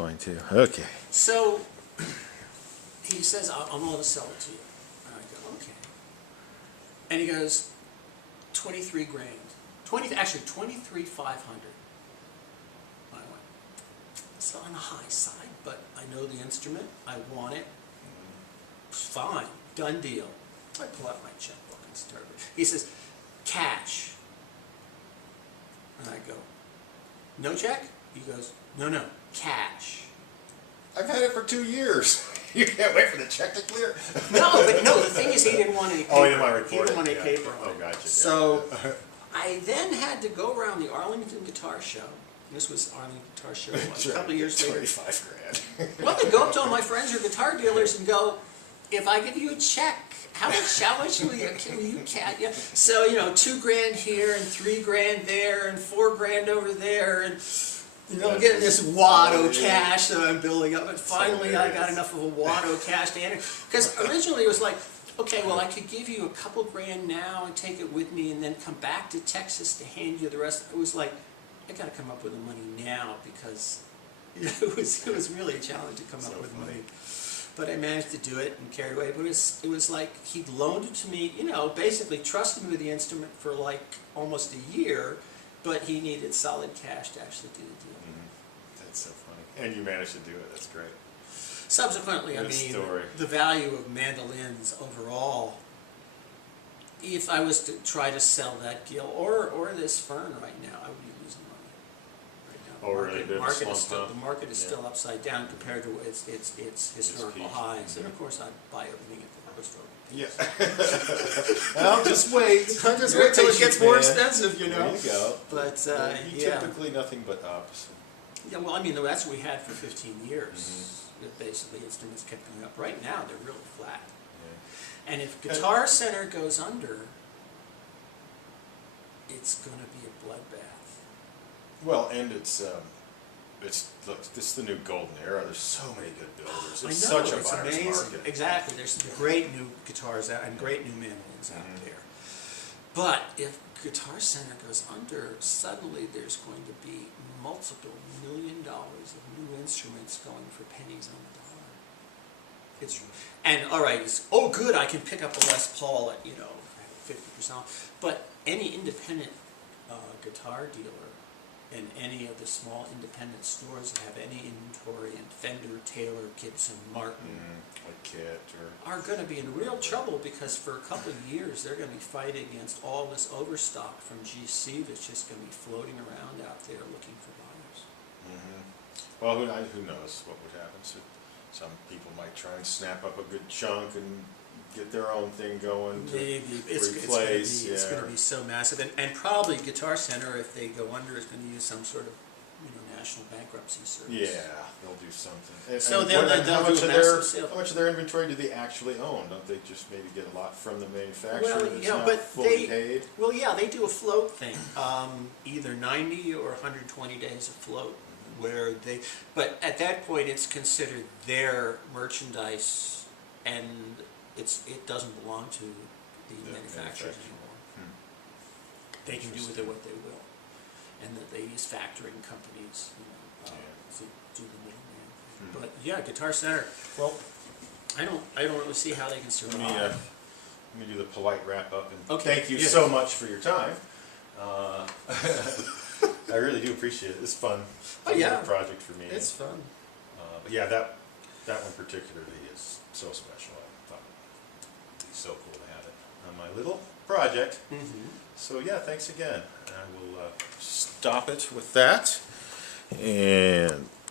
fine too. Okay. So he says, I'm willing to sell it to you. And I go, okay. And he goes, 23 grand. 23,500. I went, it's on the high side, but I know the instrument. I want it. Fine. Done deal. I pull out my checkbook and start. He says, cash. And I go, no check? He goes, no, cash. I've had it for 2 years. You can't wait for the check to clear. No, the thing is he didn't want any paper. Oh, he didn't want to He record didn't want it. any Yeah. paper on Oh, it. gotcha. So I then had to go around the Arlington Guitar Show. This was Arlington Guitar Show a couple of years later. 25 grand. Well, I go up to all my friends who are guitar dealers and go, if I give you a check, how much will you cat? Yeah. So, 2 grand here and 3 grand there and 4 grand over there and I'm getting this wad of cash that I'm building up, and finally I got enough of a wad of cash to enter. Because originally it was like, okay, well I could give you a couple grand now and take it with me and then come back to Texas to hand you the rest. It was like, I got to come up with the money now because it was really a challenge to come up with money. But I managed to do it and carried away. But it was like he loaned it to me, basically trusted me with the instrument for like almost a year, but he needed solid cash to actually do the deal. That's so funny. And you managed to do it. That's great. Subsequently, Good story. the value of mandolins overall, if I was to try to sell that Gil or this Fern right now, I would be losing money. Right now, Oh, really? Bit of a market is slump, still, huh? the market is Yeah. still upside down compared to its historical peak. highs. And of course, I'd buy everything at the historical. Yeah. Well, just wait. I'll just wait till it gets more expensive, There you go. But Typically nothing but up. So. Yeah, well, I mean, that's what we had for 15 years. Basically, instruments kept going up. Right now, they're really flat. Yeah. And if Guitar Center goes under, it's going to be a bloodbath. Well, and look, this is the new golden era. There's so many good builders. It's I know, such a it's buyer's amazing. market. Exactly. There's some great new guitars out and great new mandolins out there. But if Guitar Center goes under, suddenly there's going to be multiple $1 million of new instruments going for pennies on the dollar. And all right, good, I can pick up a Les Paul at 50% off. But any independent guitar dealer in any of the small independent stores that have any inventory in Fender, Taylor, Gibson, Martin, Like Kit or... are going to be in real trouble because for a couple of years they're going to be fighting against all this overstock from GC that's just going to be floating around out there looking for buyers. Well, who knows what would happen. So some people might try and snap up a good chunk and get their own thing going to Maybe replace. it's going to be so massive, and probably Guitar Center, if they go under, is going to use some sort of national bankruptcy service. Yeah, they'll do something. So and they'll how do much a of massive sale. how much of their inventory do they actually own? Don't they just maybe get a lot from the manufacturer? Well, that's yeah, not but fully paid? Well, yeah, they do a float thing, either 90 or 120 days of float, where but at that point it's considered their merchandise, and it doesn't belong to the manufacturers anymore. They can do with it what they will, and that they use factoring companies, to do the middleman. But yeah, Guitar Center. Well, I don't really see how they can survive. Let me do the polite wrap up and Okay, thank you yeah. so much for your time. I really do appreciate it. It's fun. Oh, yeah. Fun project for me. It's fun. But yeah, that one particularly is so special. I thought it'd be so cool to have it on my little project. So yeah, thanks again. I will stop it with that. And